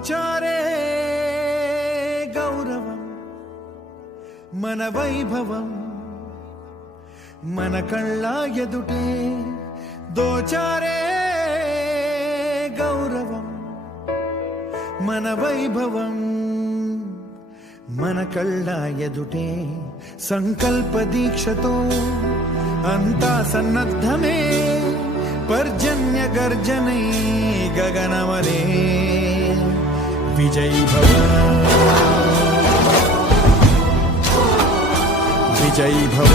చారే గౌరవం మన వైభవం మన కళ్ళ ఎదుటే దోచారే గౌరవం మన వైభవం మన కళ్ళ ఎదుటే సంకల్ప దీక్షతో అంతా సన్నద్ధమే పర్జన్య గర్జనై గగనమలే విజయీ భవ విజయీ భవ